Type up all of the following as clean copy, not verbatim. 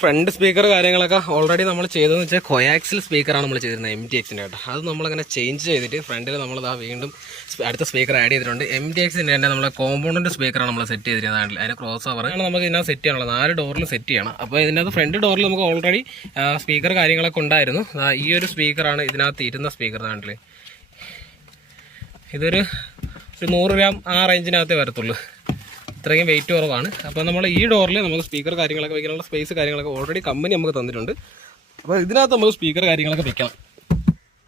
Front speaker കാര്യങ്ങളൊക്കെ already നമ്മൾ ചെയ്തതെന്ന് വെച്ചാൽ കൊയാക്സിൽ സ്പീക്കറാണ് നമ്മൾ ചെയ്തിരുന്നത് MTXൻ്റെ കേട്ടോ. അത് നമ്മളങ്ങനെ ചേഞ്ച് ചെയ്തിട്ട് ഫ്രണ്ടിൽ നമ്മളിതാ വീണ്ടും അടുത്ത സ്പീക്കർ ആഡ് ചെയ്തിട്ടുണ്ട്. MTXൻ്റെ തന്നെ നമ്മളെ കോമ്പൗണ്ട് സ്പീക്കറാണ് നമ്മൾ സെറ്റ് ചെയ്തിരുന്നത്. അതിന് ക്രോസ് ഓവറാണ് നമുക്ക് ഇതിനകത്ത് സെറ്റ് ചെയ്യാനുള്ളത്. 4 ഡോറിൽ സെറ്റ് ചെയ്യണം. അപ്പോൾ ഇതിനകത്ത് ഫ്രണ്ട് ഡോറിൽ നമുക്ക് ഓൾറെഡി സ്പീക്കർ കാര്യങ്ങളൊക്കെ ഉണ്ടായിരുന്നു. ഈ ഒരു സ്പീക്കറാണ് ഇതിനകത്ത് ഇരുന്ന സ്പീക്കർ. നാട്ടിൽ ഇതൊരു 100 ഗ്രാം ആ റേഞ്ചിനകത്തേ വരത്തുള്ളൂ. ഇത്രയും വെയിറ്റ് കുറവാണ്. അപ്പോൾ നമ്മൾ ഈ ഡോറിൽ നമുക്ക് സ്പീക്കർ കാര്യങ്ങളൊക്കെ വെക്കാനുള്ള സ്പേസ് കാര്യങ്ങളൊക്കെ ഓൾറെഡി കമ്പനി നമുക്ക് തന്നിട്ടുണ്ട്. അപ്പോൾ ഇതിനകത്ത് നമുക്ക് സ്പീക്കർ കാര്യങ്ങളൊക്കെ വെക്കണം.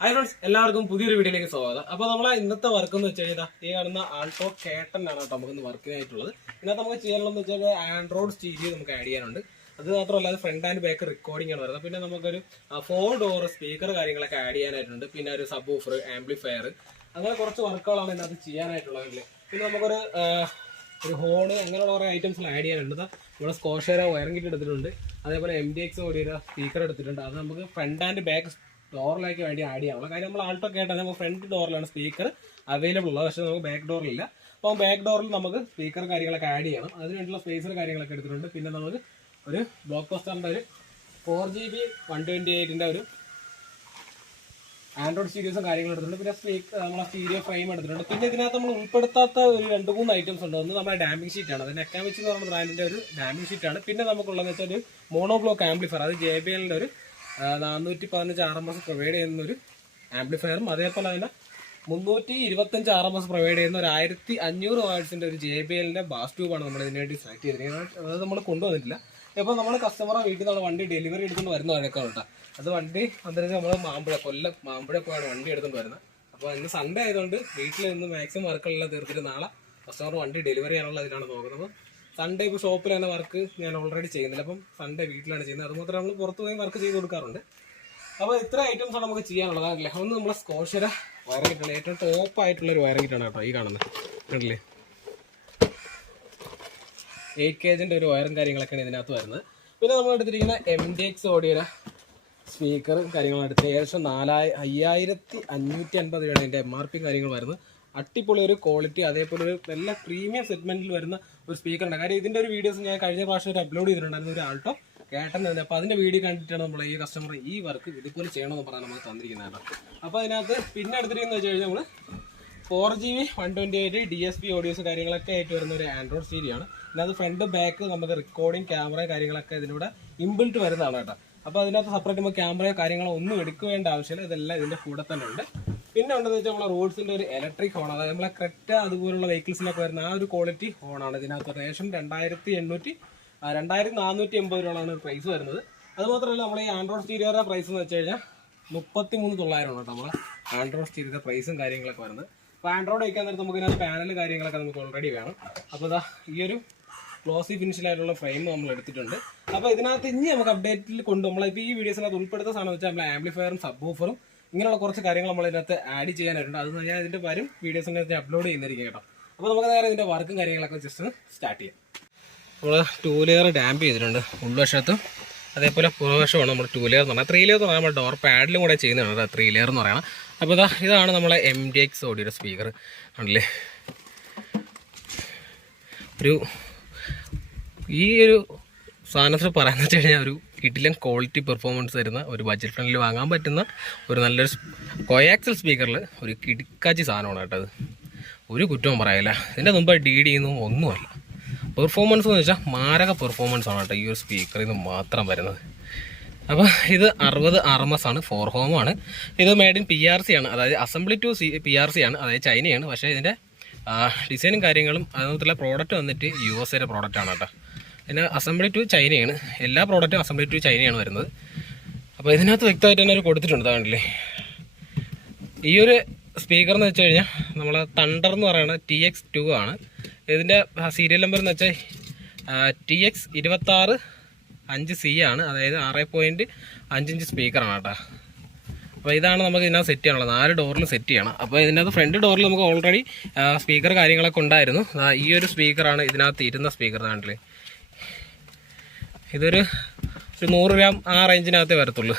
ഹായ് ഫ്രണ്ട്സ്, എല്ലാവർക്കും പുതിയൊരു വീഡിയോയിലേക്ക് സ്വാഗതം. അപ്പോൾ നമ്മളെ ഇന്നത്തെ വർക്ക് എന്ന് വെച്ച് കഴിഞ്ഞാൽ ഈ കാണുന്ന ആൾട്ടോ കേട്ടൻ ആണ് കേട്ടോ നമുക്ക് വർക്കിനായിട്ടുള്ളത്. ഇതിനകത്ത് നമുക്ക് ചെയ്യാനുള്ളതെന്ന് വെച്ചാൽ ആൻഡ്രോയിഡ് സ്റ്റീരിയോ നമുക്ക് ആഡ് ചെയ്യാനുണ്ട്. അത് മാത്രമല്ല ഫ്രണ്ട് ആൻഡ് ബാക്ക് റെക്കോർഡിംഗ് ആണ് വരുന്നത്. പിന്നെ നമുക്കൊരു 4 ഡോർ സ്പീക്കർ കാര്യങ്ങളൊക്കെ ആഡ് ചെയ്യാനായിട്ടുണ്ട്. പിന്നെ ഒരു സബ് വൂഫർ, ആംപ്ലിഫയർ, അങ്ങനെ കുറച്ച് വർക്കുകളാണ് ഇതിനകത്ത് ചെയ്യാനായിട്ടുള്ളത്. പിന്നെ നമുക്കൊരു ഹോണ്, അങ്ങനെയുള്ള കുറേ ഐറ്റംസ് ആഡ് ചെയ്യാനുണ്ട്. നമ്മുടെ സ്കോഷേര വയറിംഗ് കിറ്റ് എടുത്തിട്ടുണ്ട്. അതേപോലെ MTX ഓടിയൊരു സ്പീക്കർ എടുത്തിട്ടുണ്ട്. അത് നമുക്ക് ഫ്രണ്ട് ആൻഡ് ബാക്ക് ഡോറിലേക്ക് വേണ്ടി ആഡ് ചെയ്യാനുള്ള കാര്യം നമ്മൾ ആൾട്ടോ കേട്ടാൽ നമുക്ക് ഫ്രണ്ട് ഡോറിലാണ് സ്പീക്കർ അവൈലബിൾ ഉള്ളത്. പക്ഷേ നമുക്ക് ബാക്ക് ഡോറിലില്ല. അപ്പോൾ ബാക്ക് ഡോറിൽ നമുക്ക് സ്പീക്കർ കാര്യങ്ങളൊക്കെ ആഡ് ചെയ്യണം. അതിനുവേണ്ടിയുള്ള സ്പേസർ കാര്യങ്ങളൊക്കെ എടുത്തിട്ടുണ്ട്. പിന്നെ നമുക്ക് ഒരു ബ്ലോക്ക് ബസ്റ്ററിൻ്റെ ഒരു 4GB 128ൻ്റെ ഒരു ആൻഡ്രോയിഡ് സ്റ്റീരിയോസും കാര്യങ്ങളും എടുത്തിട്ടുണ്ട്. പിന്നെ നമ്മളെ സ്റ്റീരിയോ ഫ്രെയിം എടുത്തിട്ടുണ്ട്. പിന്നെ ഇതിനകത്ത് നമ്മൾ ഉൾപ്പെടുത്താത്ത ഒരു 2-3 ഐറ്റംസ് ഉണ്ട്. ഒന്ന് നമ്മുടെ ഡാമ്പിംഗ് ഷീറ്റാണ്. അത് നെക്കാമിച്ച് എന്ന് പറയുന്ന ബ്രാൻഡിൻ്റെ ഒരു ഡാമ്പിംഗ് ഷീറ്റാണ്. പിന്നെ നമുക്കുള്ളതെന്ന് വെച്ചാൽ ഒരു മോണോബ്ലോക്ക് ആംപ്ലിഫയർ. അത് JBLൻ്റെ ഒരു 415 RMS പ്രൊവൈഡ് ചെയ്യുന്ന ഒരു ആംപ്ലിഫയറും, അതേപോലെ തന്നെ 325 RMS പ്രൊവൈഡ് ചെയ്യുന്ന ഒരു 1500 വാട്ട്സിൻ്റെ ഒരു JBLൻ്റെ ബാസ് ട്യൂബാണ് നമ്മൾ ഇതിനു വേണ്ടി സെലക്ട് ചെയ്തിരിക്കുന്നത്. അത് നമ്മൾ കൊണ്ടുവന്നിട്ടില്ല. ഇപ്പോൾ നമ്മൾ കസ്റ്റമറെ വീട്ടിൽ നിന്നുള്ള വണ്ടി ഡെലിവറി എടുത്തുകൊണ്ട് വരുന്ന വഴക്കാണ് കേട്ടോ. അത് വണ്ടി വന്നിട്ട് നമ്മൾ കൊല്ലം മാമ്പുഴ പോയാണ് വണ്ടി എടുത്തുകൊണ്ട് വരുന്നത്. അപ്പോൾ ഇന്ന് സൺഡേ ആയതുകൊണ്ട് വീട്ടിൽ നിന്ന് മാക്സിമം വർക്കുകളെല്ലാം തീർത്തിട്ട് നാളെ കസ്റ്റമർ വണ്ടി ഡെലിവറി ചെയ്യാനുള്ള ഇതിലാണ് നോക്കുന്നത്. അപ്പോൾ സൺഡേ ഇപ്പോൾ ഷോപ്പിൽ തന്നെ വർക്ക് ഞാൻ ഓൾറെഡി ചെയ്യുന്നില്ല. അപ്പം സൺഡേ വീട്ടിലാണ് ചെയ്യുന്നത്. അതുമാത്രം നമ്മൾ പുറത്ത് പോയി വർക്ക് ചെയ്ത് കൊടുക്കാറുണ്ട്. അപ്പോൾ ഇത്ര ഐറ്റംസാണ് നമുക്ക് ചെയ്യാനുള്ളത്. അതല്ലേ ഒന്ന് നമ്മളെ സ്കോഷര വയറിംഗ് കിട്ടാണ്. ഏറ്റവും ടോപ്പായിട്ടുള്ളൊരു വയറിംഗ് കിട്ടാണ് കേട്ടോ ഈ കാണുന്നത്. കണ്ടില്ലേ, 8 kgൻ്റെ ഒരു വയറും കാര്യങ്ങളൊക്കെയാണ് ഇതിനകത്ത് വരുന്നത്. പിന്നെ നമ്മൾ എടുത്തിരിക്കുന്ന MTX ഓഡിയോ സ്പീക്കർ കാര്യങ്ങളും എടുത്ത് ഏകദേശം 5550 രൂപയാണ് ഇതിൻ്റെ MRP കാര്യങ്ങൾ വരുന്നത്. അടിപൊളി ഒരു ക്വാളിറ്റി, അതേപോലെ ഒരു നല്ല പ്രീമിയം സെഗ്മെന്റിൽ വരുന്ന ഒരു സ്പീക്കറാണ്. കാര്യം ഇതിൻ്റെ ഒരു വീഡിയോസ് ഞാൻ കഴിഞ്ഞ പ്രാവശ്യം ഒരു അപ്ലോഡ് ചെയ്തിട്ടുണ്ടായിരുന്നു, ഒരു ആൾട്ടോ കേട്ടൻ തന്നെ. അപ്പോൾ അതിൻ്റെ വീഡിയോ കണ്ടിട്ടാണ് നമ്മൾ ഈ കസ്റ്റമർ ഈ വർക്ക് ഇതുപോലെ ചെയ്യണമെന്ന് പറഞ്ഞാൽ നമുക്ക് തന്നിരിക്കുന്നതാണ്. അപ്പോൾ അതിനകത്ത് പിന്നെ എടുത്തിരിക്കുന്നത് വെച്ച് കഴിഞ്ഞാൽ നമ്മൾ 4GB 128 DSP ഓഡിയോസ് കാര്യങ്ങളൊക്കെ ആയിട്ട് വരുന്ന ഒരു ആൻഡ്രോയിഡ് സ്റ്റീരിയോ ആണ്. ഇതിനകത്ത് ഫ്രണ്ട് ബാക്ക് നമുക്ക് റെക്കോർഡിംഗ് ക്യാമറ കാര്യങ്ങളൊക്കെ ഇതിലൂടെ ഇൻബിൽറ്റ് വരുന്നതാണ് കേട്ടോ. അപ്പോൾ അതിനകത്ത് സെപ്പറേറ്റ് നമുക്ക് ക്യാമറയോ കാര്യങ്ങളോ ഒന്നും എടുക്കേണ്ട ആവശ്യമില്ല. ഇതെല്ലാം ഇതിൻ്റെ കൂടെ തന്നെ ഉണ്ട്. പിന്നെ ഉണ്ടെന്ന് വെച്ചാൽ നമ്മളെ റോഡ്സിൻ്റെ ഒരു ഇലക്ട്രിക് ഹോൺ, അതായത് നമ്മളെ ക്രെറ്റ അതുപോലുള്ള വെഹിക്കിൾസിനൊക്കെ വരുന്ന ആ ഒരു ക്വാളിറ്റി ഹോണാണ്. ഇതിനകത്ത് റേഷൻ 2480 രൂപയാണ് പ്രൈസ് വരുന്നത്. അതുമാത്രമല്ല നമ്മൾ ഈ ആൻഡ്രോയിഡ് സ്റ്റീരിയോയുടെ പ്രൈസ് എന്ന് വെച്ച് കഴിഞ്ഞാൽ 33,900 കേട്ടോ നമ്മളെ ആൻഡ്രോയിഡ് സ്റ്റീരിയോയുടെ പ്രൈസും കാര്യങ്ങളൊക്കെ വരുന്നത്. അപ്പോൾ ആൻഡ്രോയിഡ് വയ്ക്കാൻ നേരത്ത് നമുക്ക് ഇതിനകത്ത് പാനൽ കാര്യങ്ങളൊക്കെ നമുക്ക് ഓൾറെഡി വേണം. അപ്പോൾ ഇതാ ഈ ഒരു ഗ്ലോസി ഫിനിഷിലായിട്ടുള്ള ഫ്രെയിം നമ്മൾ എടുത്തിട്ടുണ്ട്. അപ്പോൾ ഇതിനകത്ത് ഇനി നമുക്ക് അപ്ഡേറ്റിൽ കൊണ്ട് നമ്മളിപ്പോൾ ഈ വീഡിയോസിനകത്ത് ഉൾപ്പെടുത്ത സാധനം വെച്ചാൽ നമ്മൾ ആംപ്ലിഫയറും സബ് വൂഫറും ഇങ്ങനെയുള്ള കുറച്ച് കാര്യങ്ങൾ നമ്മൾ ഇതിനകത്ത് ആഡ് ചെയ്യാനായിട്ടുണ്ട്. അത് ഞാൻ ഇതിൻ്റെ വരും വീഡിയോസിനകത്ത് അപ്ലോഡ് ചെയ്യുന്നതായിരിക്കും കേട്ടോ. അപ്പോൾ നമുക്ക് നേരെ ഇതിൻ്റെ വർക്കും കാര്യങ്ങളൊക്കെ ജസ്റ്റ് സ്റ്റാർട്ട് ചെയ്യാം. നമ്മൾ 2 ലെയർ ഡാമ്പ് ചെയ്തിട്ടുണ്ട് ഉൾവശത്തും, അതേപോലെ പുറവശമാണ് നമ്മൾ 2 ലെയർ എന്ന് പറഞ്ഞാൽ. 3 ലെയർ എന്ന് പറഞ്ഞാൽ നമ്മൾ ഡോർ പാഡിലും കൂടെ ചെയ്യുന്നതാണ് 3 ലെയർ എന്ന് പറയുന്നത്. അപ്പോൾ ഇതാണ് നമ്മളെ MTX ഓഡിയോ സ്പീക്കർ ആണല്ലേ. ഈ ഒരു സാധനത്തിൽ പറയാമെന്ന് വെച്ച് കഴിഞ്ഞാൽ ഒരു കിടിലൻ ക്വാളിറ്റി പെർഫോമൻസ് തരുന്ന ഒരു ബഡ്ജറ്റ് ഫ്രണ്ടിൽ വാങ്ങാൻ പറ്റുന്ന ഒരു നല്ലൊരു കൊയാക്സൽ സ്പീക്കറിൽ ഒരു കിടുക്കാച്ചി സാധനമാണ് കേട്ടോ. അത് ഒരു കുറ്റവും പറയില്ല. ഇതിൻ്റെ മുമ്പ് DD ഒന്നും ഒന്നുമല്ല. പെർഫോമൻസ് എന്ന് വെച്ചാൽ മാരക പെർഫോമൻസ് ആണ് കേട്ടോ ഈ ഒരു സ്പീക്കറിൽ നിന്ന് മാത്രം വരുന്നത്. അപ്പോൾ ഇത് 60 RMS ആണ്, 4 home ആണ്. ഇത് മെയ്ഡ് ഇൻ PRC ആണ്, അതായത് അസംബ്ലി ടു PRC ആണ്, അതായത് ചൈനയാണ്. പക്ഷേ ഇതിൻ്റെ ഡിസൈനും കാര്യങ്ങളും അതുപോലത്തുള്ള പ്രോഡക്റ്റ് വന്നിട്ട് USA പ്രോഡക്റ്റാണ് കേട്ടോ. പിന്നെ അസംബ്ലി ടു ചൈനയാണ്, എല്ലാ പ്രോഡക്റ്റും അസംബ്ലി ടു ചൈനയാണ് വരുന്നത്. അപ്പോൾ ഇതിനകത്ത് വ്യക്തമായിട്ട് തന്നെ ഒരു കൊടുത്തിട്ടുണ്ട്. അതാണല്ലേ ഈ ഒരു സ്പീക്കർ എന്ന് വെച്ച് കഴിഞ്ഞാൽ നമ്മൾ തണ്ടർ എന്ന് പറയുന്നത് TX2 ആണ്. ഇതിൻ്റെ സീരിയൽ നമ്പർ എന്ന് വെച്ചാൽ TX 265C ആണ്, അതായത് 6.5 ഇഞ്ച് സ്പീക്കറാണ് കേട്ടോ. അപ്പോൾ ഇതാണ് നമുക്ക് ഇതിനകത്ത് സെറ്റ് ചെയ്യാനുള്ളത്. 4 ഡോറിൽ സെറ്റ് ചെയ്യണം. അപ്പോൾ ഇതിനകത്ത് ഫ്രണ്ട് ഡോറിൽ നമുക്ക് ഓൾറെഡി സ്പീക്കർ കാര്യങ്ങളൊക്കെ ഉണ്ടായിരുന്നു. ഈ ഒരു സ്പീക്കറാണ് ഇതിനകത്ത് ഇരുന്ന സ്പീക്കർ. നാട്ടിൽ ഇതൊരു 100 ഗ്രാം ആ റേഞ്ചിനകത്തേ വരത്തുള്ളൂ.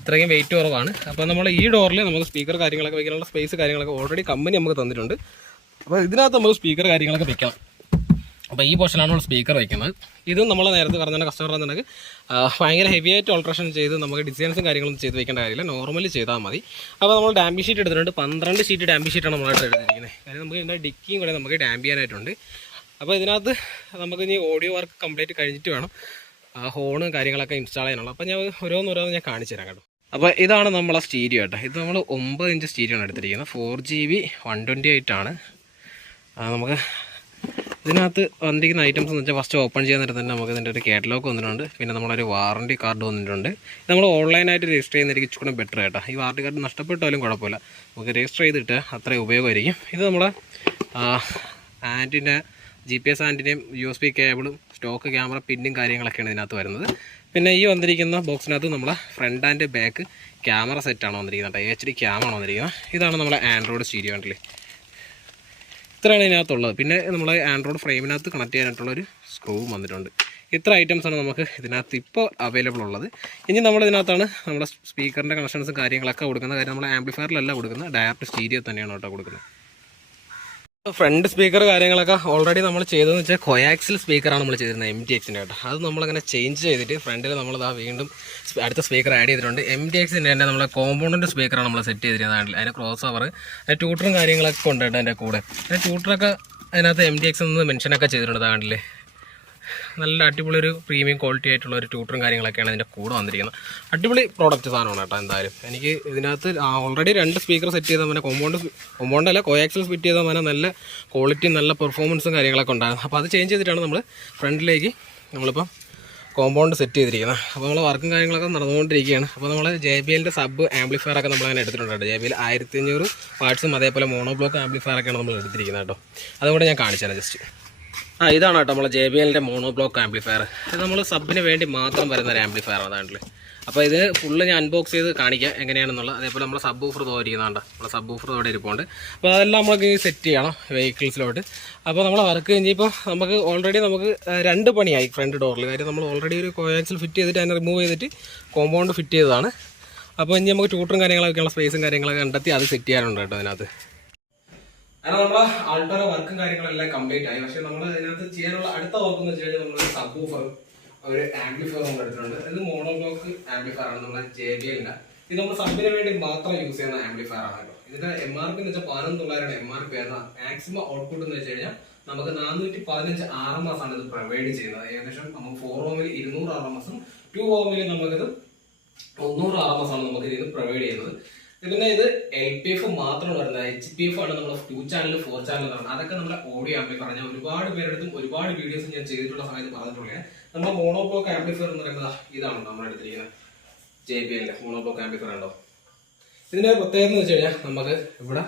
ഇത്രയും വെയിറ്റ് കുറവാണ്. അപ്പോൾ നമ്മൾ ഈ ഡോറിൽ നമുക്ക് സ്പീക്കർ കാര്യങ്ങളൊക്കെ വയ്ക്കാനുള്ള സ്പേസ് കാര്യങ്ങളൊക്കെ ഓൾറെഡി കമ്പനി നമുക്ക് തന്നിട്ടുണ്ട്. അപ്പോൾ ഇതിനകത്ത് നമുക്ക് സ്പീക്കർ കാര്യങ്ങളൊക്കെ വെക്കണം. അപ്പോൾ ഈ പോർഷനാണ് നമ്മൾ സ്പീക്കർ വയ്ക്കുന്നത്. ഇതും നമ്മൾ നേരത്തെ പറഞ്ഞ കസ്റ്റമർ എന്നുണ്ടെങ്കിൽ ഭയങ്കര ഹെവി ആയിട്ട് ഓൾട്രേഷൻ ചെയ്ത് നമുക്ക് ഡിസൈൻസും കാര്യങ്ങളൊന്നും ചെയ്ത് വെക്കേണ്ട കാര്യമില്ല, നോർമലി ചെയ്താൽ മതി. അപ്പോൾ നമ്മൾ ഡാമ്പി ഷീറ്റ് എടുത്തിട്ടുണ്ട്, 12 ഷീറ്റ് ഡാമ്പി ഷീറ്റാണ് നമ്മളായിട്ട് എടുത്തിരിക്കുന്നത്. കാര്യം നമുക്ക് ഇതിൻ്റെ ഡിക്കിയും കൂടെ നമുക്ക് ഡാമ്പ് ചെയ്യാനായിട്ടുണ്ട്. അപ്പോൾ ഇതിനകത്ത് നമുക്ക് ഇനി ഓഡിയോ വർക്ക് കംപ്ലീറ്റ് കഴിഞ്ഞിട്ട് വേണം ഹോണ് കാര്യങ്ങളൊക്കെ ഇൻസ്റ്റാൾ ചെയ്യാനുള്ളത്. അപ്പോൾ ഞാൻ ഓരോന്ന് ഞാൻ കാണിച്ചു തരാം കേട്ടോ. അപ്പോൾ ഇതാണ് നമ്മളെ സ്റ്റീരിയോ കേട്ടോ. ഇത് നമ്മൾ 9 ഇഞ്ച് സ്റ്റീരിയോ ആണ് എടുത്തിരിക്കുന്നത്, 4GB 128 ആണ്. നമുക്ക് ഇതിനകത്ത് വന്നിരിക്കുന്ന ഐറ്റംസ് എന്ന് വെച്ചാൽ ഫസ്റ്റ് ഓപ്പൺ ചെയ്യാൻ നേരത്തെ തന്നെ നമുക്ക് ഇതിൻ്റെ ഒരു കാറ്റലോഗ് വന്നിട്ടുണ്ട്. പിന്നെ നമ്മളൊരു വാറണ്ടി കാർഡ് വന്നിട്ടുണ്ട്. ഇത് നമ്മൾ ഓൺലൈനായിട്ട് രജിസ്റ്റർ ചെയ്യുന്നതായിരിക്കും ഇച്ചിരി കൂടെ ബെറ്റർ കേട്ടോ. ഈ വാറണ്ടി കാർഡ് നഷ്ടപ്പെട്ടാലും കുഴപ്പമില്ല, നമുക്ക് രജിസ്റ്റർ ചെയ്തിട്ട് അത്രയും ഉപയോഗമായിരിക്കും. ഇത് നമ്മളെ ആൻറ്റിൻ്റെ GPS ആൻറ്റിൻ്റെയും USB കേബിളും സ്റ്റോക്ക് ക്യാമറ പിന്നും കാര്യങ്ങളൊക്കെയാണ് ഇതിനകത്ത് വരുന്നത്. പിന്നെ ഈ വന്നിരിക്കുന്ന ബോക്സിനകത്ത് നമ്മളെ ഫ്രണ്ട് ആൻഡ് ബാക്ക് ക്യാമറ സെറ്റാണ് വന്നിരിക്കുന്നത് കേട്ടോ, HD ക്യാമറ വന്നിരിക്കുന്നത്. ഇതാണ് നമ്മളെ ആൻഡ്രോയിഡ് സ്റ്റീരിയോ കണ്ടില്ലേ, ഇത്രയാണ് ഇതിനകത്തുള്ളത്. പിന്നെ നമ്മൾ ആൻഡ്രോയിഡ് ഫ്രെയിമിനകത്ത് കണക്ട് ചെയ്യാനായിട്ടുള്ളൊരു സ്ക്രൂവും വന്നിട്ടുണ്ട്. ഇത്ര ഐറ്റംസാണ് നമുക്ക് ഇതിനകത്ത് ഇപ്പോൾ അവൈലബിൾ ഉള്ളത്. ഇനി നമ്മളിതിനകത്താണ് നമ്മുടെ സ്പീക്കറിൻ്റെ കണക്ഷൻസും കാര്യങ്ങളൊക്കെ കൊടുക്കുന്നത്. കാര്യം നമ്മൾ ആംപ്ലിഫയറിലല്ല കൊടുക്കുന്നത്, ഡയറക്റ്റ് സ്റ്റീരിയോ തന്നെയാണ് കേട്ടോ കൊടുക്കുന്നത്. ഫ്രണ്ട് സ്പീക്കർ കാര്യങ്ങളൊക്കെ ഓൾറെഡി നമ്മൾ ചെയ്തതെന്ന് വെച്ചാൽ കൊയാക്സിൽ സ്പീക്കറാണ് നമ്മൾ ചെയ്തിരുന്നത്, MTXൻ്റെ കേട്ടോ. അത് നമ്മളങ്ങനെ ചേഞ്ച് ചെയ്തിട്ട് ഫ്രണ്ടിൽ നമ്മളിതാ വീണ്ടും അടുത്ത സ്പീക്കർ ആഡ് ചെയ്തിട്ടുണ്ട്. MTXൻ്റെ തന്നെ നമ്മളെ കോമ്പൗണ്ടിൻ്റെ സ്പീക്കറാണ് നമ്മൾ സെറ്റ് ചെയ്തിരുന്നത്. അതിൻ്റെ ക്രോസ് ഓവർ, അതിൻ്റെ ട്യൂട്ടറും കാര്യങ്ങളൊക്കെ ഉണ്ട് കേട്ടോ. അതിൻ്റെ കൂടെ അതിൻ്റെ ട്യൂട്ടറൊക്കെ അതിനകത്ത് MTX എന്ന് മെൻഷനൊക്കെ ചെയ്തിട്ടുണ്ട്. അതാണ്ടില്ലേ, നല്ല അടിപൊളി ഒരു പ്രീമിയം ക്വാളിറ്റി ആയിട്ടുള്ള ഒരു ട്യൂട്ടറും കാര്യങ്ങളൊക്കെയാണ് ഇതിൻ്റെ കൂടെ വന്നിരിക്കുന്നത്. അടിപൊളി പ്രോഡക്റ്റ് സാധനമാണ് കേട്ടോ. എന്തായാലും എനിക്ക് ഇതിനകത്ത് ഓൾറെഡി 2 സ്പീക്കർ സെറ്റ് ചെയ്താൽ പിന്നെ കോമ്പൗണ്ടല്ല കോയാക്സിൽ ഫിറ്റ് ചെയ്താൽ പിന്നെ നല്ല ക്വാളിറ്റി നല്ല പെർഫോമൻസും കാര്യങ്ങളൊക്കെ ഉണ്ടായിരുന്നു. അപ്പോൾ അത് ചേഞ്ച് ചെയ്തിട്ടാണ് നമ്മൾ ഫ്രണ്ടിലേക്ക് നമ്മളിപ്പം കോമ്പൗണ്ട് സെറ്റ് ചെയ്തിരിക്കുന്നത്. അപ്പോൾ നമ്മൾ വർക്കും കാര്യങ്ങളൊക്കെ നടന്നുകൊണ്ടിരിക്കുകയാണ്. അപ്പോൾ നമ്മൾ JBLൻ്റെ സബ് ആംപ്ലിഫയറൊക്കെ നമ്മളങ്ങനെ എടുത്തിട്ടുണ്ട്. JBL 1500 വാട്ട്സും അതേപോലെ മോണോ ബ്ലോക്ക് ആംപ്ലിഫയറൊക്കെയാണ് നമ്മൾ എടുത്തിരിക്കുന്നത് കേട്ടോ. അതുകൂടെ ഞാൻ കാണിച്ചു തരാം ജസ്റ്റ്. ഇതാണ് കേട്ടോ നമ്മളെ JBLൻ്റെ മോണോ ബ്ലോക്ക് ആംപ്ലിഫയർ. ഇത് നമ്മൾ സബിന് വേണ്ടി മാത്രം വരുന്ന ഒരു ആംപ്ലിഫയർ അതാണല്ലേ. അപ്പോൾ ഇത് ഫുള്ള് ഞാൻ അൺബോക്സ് ചെയ്ത് കാണിക്കാം എങ്ങനെയാണെന്നുള്ളത്. അതേപോലെ നമ്മൾ സബ് ഊഫർ തോന്നിയിരിക്കുന്നുണ്ട്, നമ്മളെ സബ് ഊഫർ തോടെ ഇരിപ്പുണ്ട്. അപ്പോൾ അതെല്ലാം നമുക്ക് സെറ്റ് ചെയ്യണം വെഹിക്കിൾസിലോട്ട്. അപ്പോൾ നമ്മൾ വർക്ക് കഴിഞ്ഞപ്പോൾ നമുക്ക് ഓൾറെഡി നമുക്ക് 2 പണിയായി ഫ്രണ്ട് ഡോറിൽ. കാര്യം നമ്മൾ ഓൾറെഡി ഒരു കോയാക്സിൽ ഫിറ്റ് ചെയ്തിട്ട് അതിനെ റിമൂവ് ചെയ്തിട്ട് കോമ്പൗണ്ട് ഫിറ്റ് ചെയ്തതാണ്. അപ്പോൾ ഇനി നമുക്ക് ട്യൂട്ടറും കാര്യങ്ങളൊക്കെയുള്ള സ്പേസും കാര്യങ്ങളൊക്കെ കണ്ടെത്തി അത് സെറ്റ് ചെയ്യാനുണ്ട് കേട്ടോ അതിനകത്ത്. കാരണം നമ്മളെ ആൾക്കാരുടെ വർക്കും കാര്യങ്ങളെല്ലാം കംപ്ലീറ്റ് ആയി. പക്ഷെ നമ്മൾ അതിനകത്ത് ചെയ്യാനുള്ള അടുത്ത വർക്ക് എന്ന് വെച്ച് കഴിഞ്ഞാൽ നമ്മളൊരു സബ് ഊഫർ ഒരു ആംപ്ലിഫയർ നമ്മൾ എടുത്തിട്ടുണ്ട്. ഇത് മോണോ ബ്ലോക്ക് ആംപ്ലിഫയർ ആണ് നമ്മളെ JBLൻ്റെ. ഇത് നമ്മൾ സബിന് വേണ്ടി മാത്രം യൂസ് ചെയ്യുന്ന ആംപ്ലിഫയർ ആണ് കേട്ടോ. ഇതിന്റെ MRP എന്ന് വെച്ചാൽ 11,900 MRP ആയിരുന്നു. മാക്സിമം ഔട്ട്പുട്ട് എന്ന് വെച്ച് കഴിഞ്ഞാൽ നമുക്ക് 415 RMS ആണ് ഇത് പ്രൊവൈഡ് ചെയ്യുന്നത്. ഏകദേശം നമുക്ക് 4 ohmൽ 200 RMSും 2 ohmൽ നമുക്കിത് 300 RMS ആണ് നമുക്ക് ഇത് പ്രൊവൈഡ് ചെയ്യുന്നത്. പിന്നെ ഇത് LPF മാത്രം വരുന്നത്, HPF ആണ് നമ്മുടെ 2 ചാനൽ 4 ചാനൽ എന്ന് പറഞ്ഞത്. അതൊക്കെ നമ്മുടെ ഓഡിയോ ആംപ്ലിഫയർ. ഞാൻ ഒരുപാട് പേരെടുത്തും ഒരുപാട് വീഡിയോസ് ഞാൻ ചെയ്തിട്ടുള്ള സമയത്ത് പറഞ്ഞിട്ടുള്ളത്. നമ്മുടെ മോണോബ്ലോക്ക് ആംപ്ലിഫയർ എന്ന് പറയുന്നത് ഇതാണ് നമ്മൾ എടുത്തിരിക്കുന്നത് JBLൻ്റെ മോണോബ്ലോക്ക് ആംപ്ലിഫയർ ഉണ്ടോ. ഇതിന്റെ പ്രത്യേകത എന്ന് വെച്ച് കഴിഞ്ഞാൽ നമുക്ക് ഇവിടെ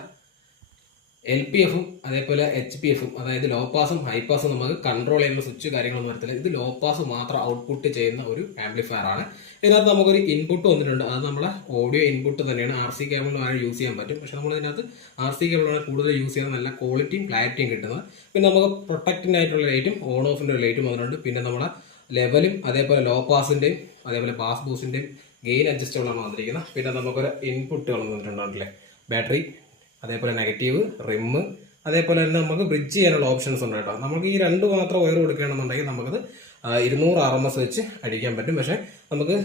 LPFും അതേപോലെ HPFും അതായത് ലോ പാസും ഹൈ പാസും നമുക്ക് കൺട്രോൾ ചെയ്യുന്ന സ്വിച്ച് കാര്യങ്ങളൊന്നും വരത്തില്ല. ഇത് ലോ പാസ് മാത്രം ഔട്ട്പുട്ട് ചെയ്യുന്ന ഒരു ആംപ്ലിഫയർ ആണ്. ഇതിനകത്ത് നമുക്കൊരു ഇൻപുട്ട് വന്നിട്ടുണ്ട്. അത് നമ്മളെ ഓഡിയോ ഇൻപുട്ട് തന്നെയാണ്. RC കേബിൾ വേണം യൂസ് ചെയ്യാൻ പറ്റും. പക്ഷെ നമ്മൾ ഇതിനകത്ത് RC കേബിളാണ് കൂടുതൽ യൂസ് ചെയ്യുന്നത്, നല്ല ക്വാളിറ്റിയും ക്ലാരിറ്റിയും കിട്ടുന്നത്. പിന്നെ നമുക്ക് പ്രൊട്ടക്റ്റിനായിട്ടുള്ള ലൈറ്റും ഓൺ ഓഫിൻ്റെ ലൈറ്റും വന്നിട്ടുണ്ട്. പിന്നെ നമ്മുടെ ലെവലും അതേപോലെ ലോ പാസിൻ്റെയും അതേപോലെ ബാസ് ബൂസിൻ്റെയും ഗെയിൻ അഡ്ജസ്റ്റബിളാണ് വന്നിരിക്കുന്നത്. പിന്നെ നമുക്കൊരു ഇൻപുട്ടുകൾ വന്നിട്ടുണ്ടല്ലേ, ബാറ്ററി അതേപോലെ നെഗറ്റീവ് റിമ്മ് അതേപോലെ തന്നെ നമുക്ക് ബ്രിഡ്ജ് ചെയ്യാനുള്ള ഓപ്ഷൻസ് ഉണ്ട് കേട്ടോ. നമുക്ക് ഈ 2 മാത്രം വയർ കൊടുക്കുകയാണെന്നുണ്ടെങ്കിൽ നമുക്കത് 200 RMS വെച്ച് അടിക്കാൻ പറ്റും. പക്ഷേ നമുക്ക്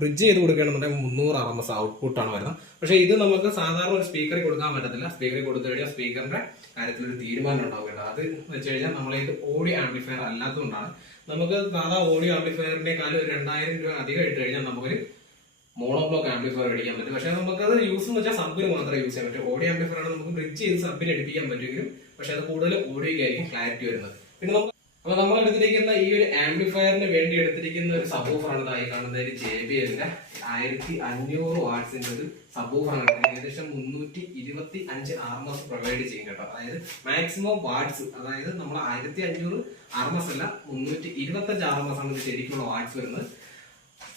ബ്രിഡ്ജ് ചെയ്ത് കൊടുക്കുകയാണെന്നുണ്ടെങ്കിൽ 300 RMS ഔട്ട്പുട്ടാണ് വരുന്നത്. പക്ഷേ ഇത് നമുക്ക് സാധാരണ ഒരു സ്പീക്കറിൽ കൊടുക്കാൻ പറ്റത്തില്ല. സ്പീക്കറിൽ കൊടുത്തു കഴിഞ്ഞാൽ സ്പീക്കറിന്റെ കാര്യത്തിലൊരു തീരുമാനം ഉണ്ടാവും കേട്ടോ. അത് വെച്ച് കഴിഞ്ഞാൽ നമ്മളേത് ഓഡിയോ ആംപ്ലിഫയർ അല്ലാത്തതുകൊണ്ടാണ്. നമുക്ക് സാധാ ഓഡിയോ ആംപ്ലിഫയറിന്റെ കാലം ഒരു 2000 രൂപ അധികം ഇട്ട് കഴിഞ്ഞാൽ നമുക്കൊരു മോണോബ്ലോക്ക് ആംപ്ലിഫയർ അടിക്കാൻ പറ്റും. പക്ഷെ നമുക്കത് യൂസ് എന്ന് വെച്ചാൽ സബിന് മാത്രമേ യൂസ് ചെയ്യാൻ പറ്റും. ഓഡിയോ ആംപ്ലിഫയർ ആണ് നമുക്ക് ബ്രിഡ്ജ് ചെയ്ത് സബിന് എടുപ്പിക്കാൻ പറ്റുമെങ്കിലും പക്ഷെ അത് കൂടുതൽ ഓഡിയോയ്ക്കായിരിക്കും ക്ലാരിറ്റി വരുന്നത്. പിന്നെ അപ്പോൾ നമ്മൾ എടുത്തിരിക്കുന്ന ഈ ഒരു ആംപ്ലിഫയറിന് വേണ്ടി എടുത്തിരിക്കുന്ന ഒരു സബ് ഊഫറാണ് ആയി കാണുന്ന ഒരു JBLൻ്റെ 1500 വാട്ട്സിന്റെ ഒരു സബ് ഊഫറാണ്. ഏകദേശം 325 RMS പ്രൊവൈഡ് ചെയ്യും കേട്ടോ. അതായത് മാക്സിമം വാട്ട്സ്, അതായത് നമ്മൾ 1500 RMS അല്ല 325 RMS ആണ് ഇത് ശരിക്കുള്ള വാട്ട്സ് വരുന്നത്.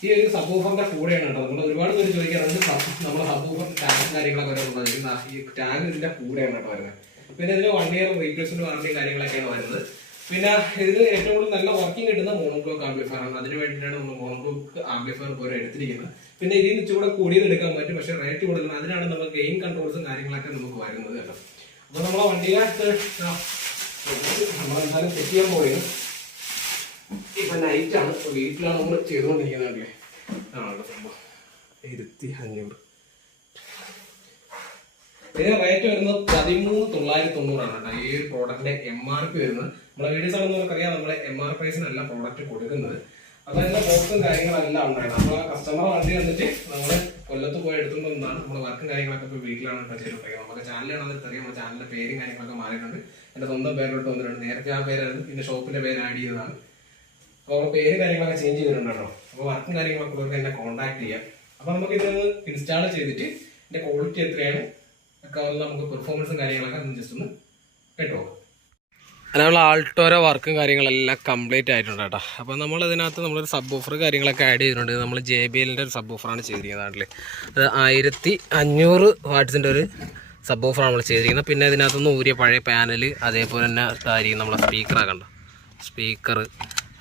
ഈ ഒരു സബ് ഊഫറിന്റെ കൂടെയാണ് കേട്ടോ. നമ്മൾ ഒരുപാട് പേര് ചോദിക്കാറുണ്ട് നമ്മുടെ സബ് ഊഫറിന്റെ ടാഗ് കാര്യങ്ങളൊക്കെ വരുന്നത്. ഈ ടാഗ് ഇതിന്റെ കൂടെയാണ് കേട്ടോ വരുന്നത്. പിന്നെ ഇതിന് 1 year റീപ്ലേസ്മെന്റ് വാറണ്ടി കാര്യങ്ങളൊക്കെയാണ് വരുന്നത്. പിന്നെ ഇതിൽ ഏറ്റവും കൂടുതൽ നല്ല വർക്കിംഗ് കിട്ടുന്ന മോണോബ്ലോക്ക് ആംപ്ലിഫയർ ആണ്. അതിന് വേണ്ടിയിട്ടാണ് നമ്മൾ മോണോബ്ലോക്ക് ആംപ്ലിഫയർ പോലെ എടുത്തിരിക്കുന്നത്. പിന്നെ ഇതിൽ ഇച്ചിരി കൂടിയത് എടുക്കാൻ പറ്റും, പക്ഷെ റേറ്റ് കൊടുക്കണം. അതിനാണ് നമുക്ക് ഗെയിൻ കൺട്രോൾസും കാര്യങ്ങളൊക്കെ നമുക്ക് വരുന്നത് കേട്ടോ. അപ്പൊ നമ്മളെ വണ്ടിയെ നമ്മളെന്തായാലും സെറ്റ് ചെയ്യാൻ പോവുകയാണ്. ഇപ്പം നൈറ്റാണ്, ഇപ്പോൾ വീട്ടിലാണ് നമ്മൾ ചെയ്തുകൊണ്ടിരിക്കുന്നതല്ലേ. ആണല്ലോ സംഭവം 1500. ഇതിന് റേറ്റ് വരുന്നത് 13,990 ഈ ഒരു പ്രോഡക്റ്റിന്റെ MRP വരുന്നത്. നമ്മളെ വീഡിയോസ് ആണെന്ന് നമുക്കറിയാം, നമ്മളെ MR പ്രൈസിനല്ല പ്രോഡക്റ്റ് കൊടുക്കുന്നത്. അപ്പൊ അതിന്റെ ബോക്സും കാര്യങ്ങളെല്ലാം ഉണ്ടായിരുന്നു. നമ്മളെ കസ്റ്റമർ വണ്ടി വന്നിട്ട് നമ്മള് കൊല്ലത്ത് പോയി എടുത്തുകൊണ്ട് വന്നതാണ്. നമ്മുടെ വർക്കും കാര്യങ്ങളൊക്കെ ഇപ്പോൾ വീട്ടിലാണ് ചെയ്തിട്ടുണ്ടെങ്കിൽ നമുക്ക് ചാനലാണെന്ന് അറിയാം. നമ്മുടെ ചാനലിന്റെ പേരും കാര്യങ്ങളൊക്കെ മാറിയിട്ടുണ്ട്. എന്റെ സ്വന്തം പേരിലോട്ട് വന്നിട്ടുണ്ട്. നേരത്തെ ആ പേരായിരുന്നു, പിന്നെ ഷോപ്പിന്റെ പേര് ആഡ് ചെയ്തതാണ്. അപ്പോൾ പേര് കാര്യങ്ങളൊക്കെ ചേഞ്ച് ചെയ്തിട്ടുണ്ട് കേട്ടോ. അപ്പോൾ വർക്കും കാര്യങ്ങളൊക്കെ ഉള്ളവർക്ക് എന്നെ കോൺടാക്ട് ചെയ്യാം. അപ്പൊ നമുക്ക് ഇതൊന്ന് ഇൻസ്റ്റാൾ ചെയ്തിട്ട് ഇതിന്റെ ക്വാളിറ്റി എത്രയാണ് ഒക്കെ നമുക്ക് പെർഫോമൻസും കാര്യങ്ങളൊക്കെ ജസ്റ്റ് ഒന്ന് കേട്ടോ. അതിനുള്ള ആൾട്ടോരോ വർക്കും കാര്യങ്ങളെല്ലാം കംപ്ലീറ്റ് ആയിട്ടുണ്ട് കേട്ടോ. അപ്പോൾ നമ്മളിതിനകത്ത് നമ്മളൊരു സബ് ഓഫർ കാര്യങ്ങളൊക്കെ ആഡ് ചെയ്തിട്ടുണ്ട്. നമ്മൾ JBLൻ്റെ ഒരു സബ് ഓഫറാണ് ചെയ്തിരിക്കുന്നത്. അത് 1500 വാട്ട്സിൻ്റെ ഒരു സബ് ഓഫറാണ് നമ്മൾ ചെയ്തിരിക്കുന്നത്. പിന്നെ ഇതിനകത്തുനിന്ന് ഊരിയ പഴയ പാനൽ, അതേപോലെ തന്നെ ഇതായിരിക്കും നമ്മളെ സ്പീക്കറാക്കണ്ട സ്പീക്കർ,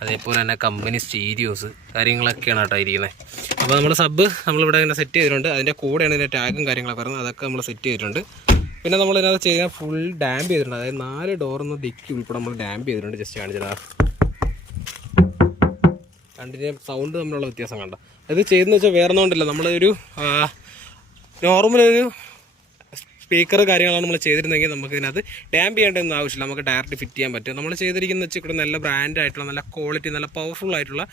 അതേപോലെ തന്നെ കമ്പനി സ്റ്റീരിയോസ് കാര്യങ്ങളൊക്കെയാണ് കേട്ടോ ഇരിക്കുന്നത്. അപ്പോൾ നമ്മൾ സബ് നമ്മളിവിടെ ഇങ്ങനെ സെറ്റ് ചെയ്തിട്ടുണ്ട്. അതിൻ്റെ കൂടെയാണ് ഇതിൻ്റെ ടാഗും കാര്യങ്ങളൊക്കെ വരുന്നത്. അതൊക്കെ നമ്മൾ സെറ്റ് ചെയ്തിട്ടുണ്ട്. പിന്നെ നമ്മൾ ഇതിനകത്ത് ചെയ്യാൻ ഫുൾ ഡാമ്പ് ചെയ്തിട്ടുണ്ട്. അതായത് 4 ഡോറൊന്ന് ഡിക്കി ഉൾപ്പെടെ നമ്മൾ ഡാമ്പ് ചെയ്തിട്ടുണ്ട്. ജസ്റ്റ് കാണിച്ചതാ രണ്ടിൻ്റെ സൗണ്ട് തമ്മിലുള്ള വ്യത്യാസം കണ്ട. അത് ചെയ്തെന്ന് വെച്ചാൽ വേറെ ഒന്നുകൊണ്ടല്ല, നമ്മളൊരു നോർമലൊരു സ്പീക്കർ കാര്യങ്ങളാണ് നമ്മൾ ചെയ്തിരുന്നെങ്കിൽ നമുക്ക് ഇതിനകത്ത് ഡാമ്പ് ചെയ്യേണ്ടതൊന്നും ആവശ്യമില്ല. നമുക്ക് ഡയറക്റ്റ് ഫിറ്റ് ചെയ്യാൻ പറ്റും. നമ്മൾ ചെയ്തിരിക്കുന്നത് വെച്ചാൽ ഇവിടെ നല്ല ബ്രാൻഡായിട്ടുള്ള നല്ല ക്വാളിറ്റി നല്ല പവർഫുൾ ആയിട്ടുള്ള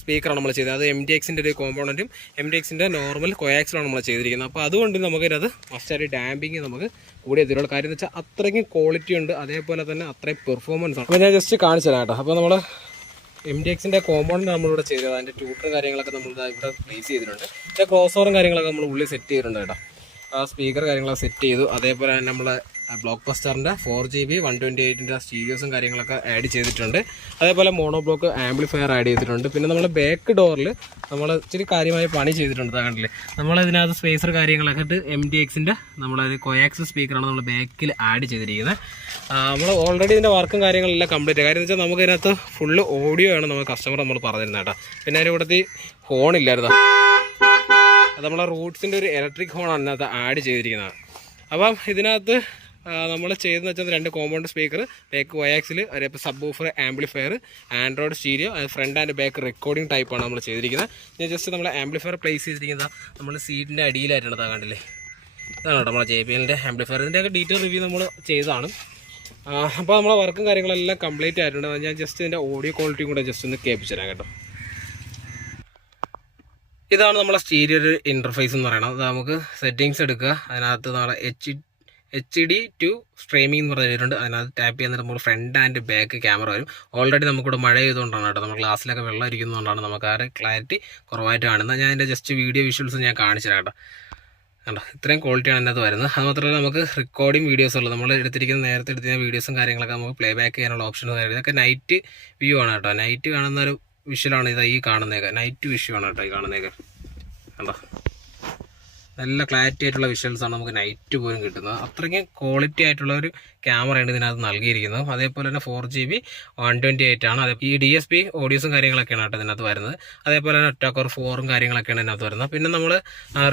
സ്പീക്കറാണ് നമ്മൾ ചെയ്തത്. അത് MTXൻ്റെ ഒരു കോമ്പോണൻറ്റും MTXൻ്റെ നോർമൽ കൊയാക്സിലാണ് നമ്മൾ ചെയ്തിരിക്കുന്നത്. അപ്പോൾ അതുകൊണ്ട് നമുക്കിത് മസ്റ്റായിട്ട് ഡാമ്പിങ് നമുക്ക് കൂടിയ തരുള്ള കാര്യം എന്ന് വെച്ചാൽ അത്രയ്ക്കും ക്വാളിറ്റി ഉണ്ട്, അതേപോലെ തന്നെ അത്രയും പെർഫോമൻസ് ആണ്. അപ്പോൾ ഞാൻ ജസ്റ്റ് കാണിച്ചു തരാം കേട്ടോ. അപ്പോൾ നമ്മൾ MTXൻ്റെ കോമ്പോണൻറ്റ് നമ്മളിവിടെ ചെയ്തത്, അതിൻ്റെ ട്യൂട്ടറും കാര്യങ്ങളൊക്കെ നമ്മൾ ഇവിടെ പ്ലേസ് ചെയ്തിട്ടുണ്ട്. പിന്നെ ക്രോസ് ഓവറും കാര്യങ്ങളൊക്കെ നമ്മൾ ഉള്ളിൽ സെറ്റ് ചെയ്തിട്ടുണ്ട് കേട്ടോ. ആ സ്പീക്കർ കാര്യങ്ങളൊക്കെ സെറ്റ് ചെയ്തു. അതേപോലെ തന്നെ നമ്മൾ ബ്ലോക്ക് ബസ്റ്ററിൻ്റെ 4GB 128ൻ്റെ സ്റ്റീരിയോസും കാര്യങ്ങളൊക്കെ ആഡ് ചെയ്തിട്ടുണ്ട്. അതേപോലെ മോണോ ബ്ലോക്ക് ആംപ്ലിഫയർ ആഡ് ചെയ്തിട്ടുണ്ട്. പിന്നെ നമ്മൾ ബാക്ക് ഡോറിൽ നമ്മൾ ഇച്ചിരി കാര്യമായി പണി ചെയ്തിട്ടുണ്ട്. കണ്ടില്ലേ, നമ്മളതിനകത്ത് സ്പേസർ കാര്യങ്ങളൊക്കെ ഇട്ട് MTXൻ്റെ നമ്മളൊരു കൊയാക്സ് സ്പീക്കറാണ് നമ്മൾ ബാക്കിൽ ആഡ് ചെയ്തിരിക്കുന്നത്. നമ്മൾ ഓൾറെഡി ഇതിൻ്റെ വർക്കും കാര്യങ്ങളെല്ലാം കംപ്ലീറ്റ്. കാര്യം എന്ന് വെച്ചാൽ നമുക്കതിനകത്ത് ഫുള്ള് ഓഡിയോ ആണ് നമ്മൾ കസ്റ്റമർ നമ്മൾ പറഞ്ഞിരുന്നത് കേട്ടോ. പിന്നെ അതിൻ്റെ കൂടത്തിൽ ഹോണില്ലായിരുന്നു. അത് നമ്മളെ റൂട്ട്സിൻ്റെ ഒരു ഇലക്ട്രിക് ഹോണാണ് ഇതിനകത്ത് ആഡ് ചെയ്തിരിക്കുന്നത്. അപ്പം ഇതിനകത്ത് നമ്മൾ ചെയ്തെന്ന് വെച്ചാൽ 2 കോമ്പൗണ്ട് സ്പീക്കർ, ബാക്ക് കൊയാക്സിൽ, അതേപോലെ subwoofer, amplifier, Android stereo, front and back recording ടൈപ്പാണ് നമ്മൾ ചെയ്തിരിക്കുന്നത്. ഞാൻ ജസ്റ്റ് നമ്മൾ ആംപ്ലിഫയർ പ്ലേസ് ചെയ്തിരിക്കുന്നത് നമ്മൾ സീറ്റിൻ്റെ അടിയിലായിട്ടാണ്. കണ്ടില്ലേ, ഇതാണ് കേട്ടോ നമ്മളെ JBLൻ്റെ ആംപ്ലിഫയർ. ഇതിൻ്റെയൊക്കെ ഡീറ്റെയിൽ റിവ്യൂ നമ്മൾ ചെയ്തതാണ്. അപ്പോൾ നമ്മളെ വർക്കും കാര്യങ്ങളെല്ലാം കംപ്ലീറ്റ് ആയിട്ടുണ്ട്. ഞാൻ ജസ്റ്റ് ഇതിൻ്റെ ഓഡിയോ ക്വാളിറ്റിയും കൂടെ ജസ്റ്റ് ഒന്ന് കേൾപ്പിച്ചു തരാം കേട്ടോ. ഇതാണ് നമ്മളെ സ്റ്റീരിയോ ഒരു ഇൻ്റർഫേസ് എന്ന് പറയുന്നത്. അത് നമുക്ക് സെറ്റിങ്സ് എടുക്കുക. അതിനകത്ത് നമ്മളെ HD to സ്ട്രീമിംഗ് എന്ന് പറഞ്ഞിട്ടുണ്ട്. അതിനകത്ത് ടാപ്പ് ചെയ്യുന്നത് നമ്മൾ ഫ്രണ്ട് ആൻഡ് ബാക്ക് ക്യാമറ വരും. ഓൾറെഡി നമുക്കിവിടെ മഴ ചെയ്തുകൊണ്ടാണ് കേട്ടോ, നമ്മൾ ഗ്ലാസ്സിലൊക്കെ വെള്ളം ഇരിക്കുന്നതുകൊണ്ടാണ് നമുക്ക് ആ ക്ലാരിറ്റി കുറവായിട്ട് കാണുന്നത്. ഞാൻ അതിൻ്റെ ജസ്റ്റ് വീഡിയോ വിഷ്വൽസ് ഞാൻ കാണിച്ചു തരാം കേട്ടോ. കണ്ടോ, ഇത്രയും ക്വാളിറ്റിയാണ് അതിനകത്ത് വരുന്നത്. അത് മാത്രമല്ല നമുക്ക് റെക്കോർഡിംഗ് വീഡിയോസ് ഉള്ളത്, നമ്മൾ നേരത്തെ എടുത്തിരുന്ന വീഡിയോസും കാര്യങ്ങളൊക്കെ നമുക്ക് പ്ലേ ബാക്ക് ചെയ്യാനുള്ള ഓപ്ഷൻസ് ആയിരുന്നു. ഇതൊക്കെ നൈറ്റ് വ്യൂ ആണ് കേട്ടോ. നൈറ്റ് കാണുന്ന ഒരു വിഷ്വലാണ് ഇത് ഈ കാണുന്നതൊക്കെ. നൈറ്റ് വിഷ്യൂ ആണ് കേട്ടോ ഈ കാണുന്നതൊക്കെ. കണ്ടോ, നല്ല ക്ലാരിറ്റി ആയിട്ടുള്ള വിഷ്വൽസാണ് നമുക്ക് നൈറ്റ് പോലും കിട്ടുന്നത്. അത്രയ്ക്കും ക്വാളിറ്റി ആയിട്ടുള്ള ഒരു ക്യാമറയാണ് ഇതിനകത്ത് നൽകിയിരിക്കുന്നത്. അതേപോലെ തന്നെ 4GB 128 ആണ്. ഈ DSP ഓഡിയോസും കാര്യങ്ങളൊക്കെയാണ് കേട്ടോ ഇതിനകത്ത് വരുന്നത്. അതേപോലെ തന്നെ ഒറ്റാക്കോർ 4ഉം കാര്യങ്ങളൊക്കെയാണ് ഇതിനകത്ത് വരുന്നത്. പിന്നെ നമ്മൾ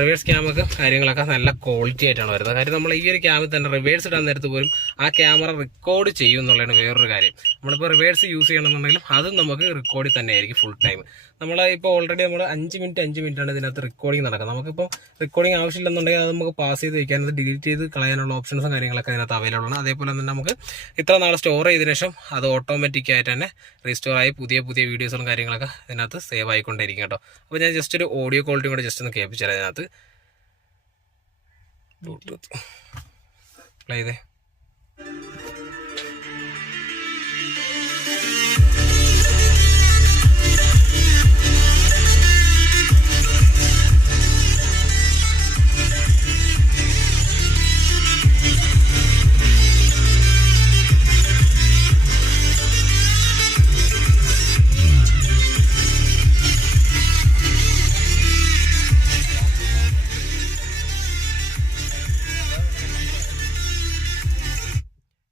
റിവേഴ്സ് ക്യാമൊക്കെ കാര്യങ്ങളൊക്കെ നല്ല ക്വാളിറ്റി ആയിട്ടാണ് വരുന്നത്. കാര്യം നമ്മൾ ഈ ഒരു ക്യാമിൽ തന്നെ റിവേഴ്സ് ഇടാൻ നേരത്ത് പോലും ആ ക്യാമറ റെക്കോർഡ് ചെയ്യും എന്നുള്ളതാണ് വേറൊരു കാര്യം. നമ്മളിപ്പോൾ റിവേഴ്സ് യൂസ് ചെയ്യണമെന്നുണ്ടെങ്കിലും അതും നമുക്ക് റെക്കോർഡിൽ തന്നെ ആയിരിക്കും ഫുൾ ടൈം. ഇപ്പോൾ ഓൾറെഡി നമ്മൾ 5 മിനിറ്റാണ് ഇതിനകത്ത് റെക്കോർഡിംഗ് നടക്കുന്നത്. നമുക്കിപ്പോൾ റെക്കോർഡിംഗ് ആവശ്യമില്ലെന്നുണ്ടെങ്കിൽ അത് നമുക്ക് പാസ് ചെയ്ത് വയ്ക്കാൻ, അത് ഡിലീറ്റ് ചെയ്ത് കളയാനുള്ള ഓപ്ഷൻസും കാര്യങ്ങളൊക്കെ അതിനകത്ത് അവൈലബിൾ ആണ്. അതേപോലെ തന്നെ നമുക്ക് ഇത്ര നാൾ സ്റ്റോർ ചെയ്തതിനു ശേഷം അത് ഓട്ടോമാറ്റിക്കായിട്ട് തന്നെ റീസ്റ്റോർ ആയി പുതിയ വീഡിയോസും കാര്യങ്ങളൊക്കെ ഇതിനകത്ത് സേവ് ആയിക്കൊണ്ടിരിക്കും കേട്ടോ. അപ്പോൾ ഞാൻ ജസ്റ്റ് ഒരു ഓഡിയോ ക്വാളിറ്റി കൂടെ ജസ്റ്റ് ഒന്ന് കേൾപ്പിച്ചു തരാം. ഇതിനകത്ത് ബ്ലൂടൂത്ത് പ്ലേ ചെയ്തേ.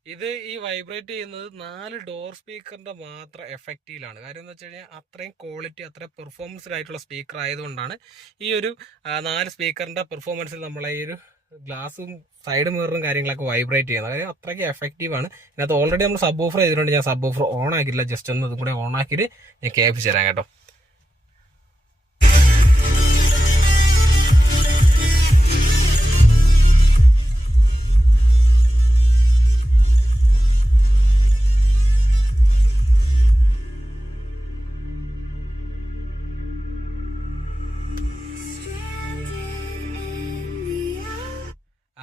ഇത് ഈ വൈബ്രേറ്റ് ചെയ്യുന്നത് 4 ഡോർ സ്പീക്കറിൻ്റെ മാത്രം എഫക്റ്റീവിലാണ്. കാര്യം എന്ന് വെച്ച് കഴിഞ്ഞാൽ അത്രയും ക്വാളിറ്റി, അത്രയും പെർഫോമൻസ്ഡ് ആയിട്ടുള്ള സ്പീക്കർ ആയതുകൊണ്ടാണ് ഈ ഒരു 4 സ്പീക്കറിൻ്റെ പെർഫോമൻസിൽ നമ്മളെ ഈ ഒരു ഗ്ലാസും സൈഡ് മിററും കാര്യങ്ങളൊക്കെ വൈബ്രേറ്റ് ചെയ്യുന്നത്. അതായത് അത്രയ്ക്ക് എഫക്റ്റീവാണ്. ഇതിനകത്ത് ഓൾറെഡി നമ്മൾ സബ് ഓഫർ ചെയ്തിട്ടുണ്ട്. ഞാൻ സബ് ഓഫർ ഓൺ ആക്കിയില്ല, ജസ്റ്റ് ഒന്ന് ഇതും കൂടെ ഓൺ ആക്കിയിട്ട് ഞാൻ കേൾപ്പിച്ച് തരാം കേട്ടോ.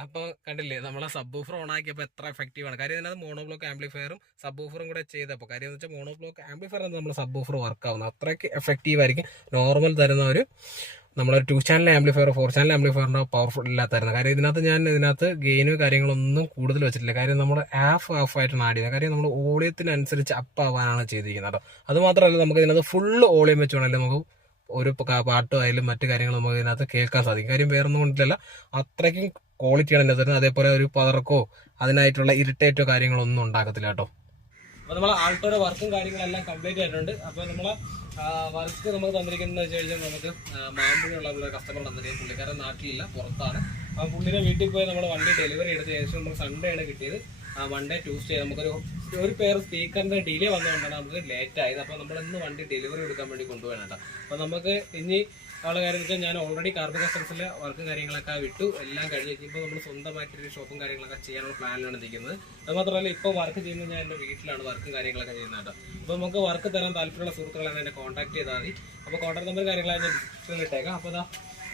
അപ്പോൾ കണ്ടില്ലേ, നമ്മളെ സബ് ഓഫർ ഓൺ ആക്കിയപ്പോൾ എത്ര എഫക്റ്റീവാണ്. കാര്യം ഇതിനകത്ത് മോണോബ്ലോക്ക് ആംപ്ലിഫയറും സബ് ഓഫറും കൂടെ ചെയ്തപ്പോൾ, കാര്യം എന്ന് വെച്ചാൽ മോണോബ്ലോക്ക് ആംപ്ലിഫയർ നമ്മൾ സബ് ഓഫർ വർക്ക് ആവുന്നത് അത്രയ്ക്ക് എഫക്റ്റീവ് ആയിരിക്കും. നോർമൽ തരുന്ന ഒരു നമ്മളൊരു 2 ചാനൽ ആംപ്ലിഫയർ 4 ചാനൽ ആംപ്ലിഫയറിൻ്റെ പവർഫുൾ ഇല്ലാത്തായിരുന്നു. കാര്യം ഇതിനകത്ത് ഗെയിനോ കാര്യങ്ങളൊന്നും കൂടുതൽ വെച്ചിട്ടില്ല. കാര്യം നമ്മൾ ഹാഫ് ആയിട്ടാണ് ആഡ് ചെയ്യുന്നത്. കാര്യം നമ്മൾ ഓളിയത്തിനനുസരിച്ച് അപ്പ് ആവാനാണ് ചെയ്തിരിക്കുന്നത് കേട്ടോ. അതുമാത്രമല്ല, നമുക്ക് ഇതിനകത്ത് ഫുള്ള് ഓളിയം വെച്ച് വേണമല്ലോ നമുക്ക് ഒരു പാട്ടോ ആയാലും മറ്റു കാര്യങ്ങളും നമുക്ക് ഇതിനകത്ത് കേൾക്കാൻ സാധിക്കും. കാര്യം വേറൊന്നും കൊണ്ടില്ല, അത്രയ്ക്കും ക്വാളിറ്റിയാണ് ഇതിനകത്ത് വരുന്നത്. അതേപോലെ ഒരു പതർക്കോ അതിനായിട്ടുള്ള ഇറിറ്റേറ്റോ കാര്യങ്ങളൊന്നും ഉണ്ടാക്കത്തില്ല കേട്ടോ. അപ്പോൾ നമ്മൾ ആൾട്ടോയുടെ വർക്കും കാര്യങ്ങളെല്ലാം കംപ്ലീറ്റ് ആയിട്ടുണ്ട്. അപ്പോൾ നമ്മളെ വർക്ക് നമുക്ക് തന്നിരിക്കുന്നത് വെച്ച് കഴിഞ്ഞാൽ നമുക്ക് മാമ്പുഴയുള്ള കസ്റ്റമർ തന്നിരിക്കുന്നത് പുള്ളിക്കാരൻ നാട്ടിലില്ല, പുറത്താണ്. അപ്പോൾ പുള്ളിയുടെ വീട്ടിൽ പോയി നമ്മൾ വണ്ടി ഡെലിവറി എടുത്ത ശേഷം നമുക്ക് സൺഡേ ആണ് കിട്ടിയത്. വൺ ഡേ ട്യൂസ്ഡേ നമുക്കൊരു പേർ സ്പീക്കറിന്റെ ഡിലേ വന്നുകൊണ്ടാണ് നമുക്ക് ലേറ്റ് ആയത്. അപ്പോൾ നമ്മൾ ഇന്ന് വണ്ടി ഡെലിവറി എടുക്കാൻ വേണ്ടി കൊണ്ടുപോകണം കേട്ടോ. അപ്പോൾ നമുക്ക് ഇനി ഉള്ള കാര്യം വെച്ചാൽ ഞാൻ ഓൾറെഡി കാർബൺ കസ്റ്റംസിലെ വർക്ക് കാര്യങ്ങളൊക്കെ വിട്ടു, എല്ലാം കഴിഞ്ഞ് ഇപ്പോൾ നമ്മൾ സ്വന്തമായിട്ടൊരു ഷോപ്പും കാര്യങ്ങളൊക്കെ ചെയ്യാനുള്ള പ്ലാനിലാണ് ഇരിക്കുന്നത്. അത് മാത്രമല്ല, ഇപ്പോൾ വർക്ക് ചെയ്യുന്നത് ഞാൻ എൻ്റെ വീട്ടിലാണ് വർക്കും കാര്യങ്ങളൊക്കെ ചെയ്യുന്നത് കേട്ടോ. അപ്പോൾ നമുക്ക് വർക്ക് തരാൻ താല്പര്യമുള്ള സുഹൃത്തുക്കളെ എന്നെ കോൺടാക്ട് ചെയ്താൽ മതി. അപ്പോൾ കോൺടാക്ട് നമ്പർ കാര്യങ്ങളാണ് ഞാൻ ഡിസ്ക്രിപ്ഷനിൽ ഇട്ടേക്കാം. അപ്പോൾ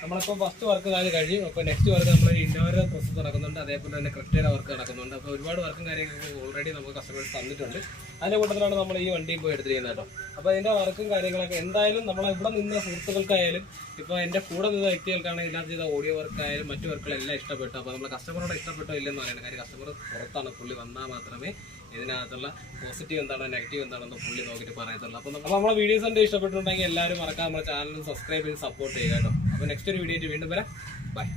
നമ്മളിപ്പോൾ ഫസ്റ്റ് വർക്ക് കഴിഞ്ഞു. അപ്പോൾ നെക്സ്റ്റ് വർക്ക് നമ്മൾ ഇന്നോവ പ്രോസസ് നടക്കുന്നുണ്ട്, അതേപോലെ തന്നെ ക്രിപ്റ്റയുടെ വർക്ക് നടക്കുന്നുണ്ട്. അപ്പോൾ ഒരുപാട് വർക്കും കാര്യങ്ങളൊക്കെ ഓൾറെഡി നമുക്ക് കസ്റ്റമേഴ്സ് തന്നിട്ടുണ്ട്. അതിൻ്റെ കൂട്ടത്തിലാണ് നമ്മൾ ഈ വണ്ടിയും പോയി എടുത്തിരിക്കുന്നത് കേട്ടോ. അപ്പോൾ അതിൻ്റെ വർക്കും കാര്യങ്ങളൊക്കെ എന്തായാലും നമ്മൾ ഇവിടെ നിന്ന സുഹൃത്തുക്കൾക്കായാലും ഇപ്പോൾ എൻ്റെ കൂടെ നിന്ന വ്യക്തികൾക്കാണെങ്കിൽ ഇതിനകത്ത് ചെയ്ത ഓഡിയോ വർക്കായാലും മറ്റു വർക്കുകളെല്ലാം ഇഷ്ടപ്പെട്ടു. അപ്പോൾ നമ്മൾ കസ്റ്റമറോട് ഇഷ്ടപ്പെട്ടോ ഇല്ലെന്ന് പറയുന്നത്. കാര്യം കസ്റ്റമർ പുറത്താണ്, പുള്ളി വന്നാൽ മാത്രമേ ഇതിനകത്തുള്ള പോസിറ്റീവ് എന്താണോ നെഗറ്റീവ് എന്താണെന്ന് പുള്ളി നോക്കിയിട്ട് പറയത്തുള്ളൂ. അപ്പോൾ നമ്മളെ വീഡിയോസ് എൻ്റെ ഇഷ്ടപ്പെട്ടിട്ടുണ്ടെങ്കിൽ എല്ലാവരും മറക്കാം നമ്മുടെ ചാനൽ സബ്സ്ക്രൈബ് ചെയ്ത് സപ്പോർട്ട് ചെയ്യുക കേട്ടോ. അപ്പോൾ നെക്സ്റ്റ് ഒരു വീഡിയോ വീണ്ടും വരാം. ബൈ.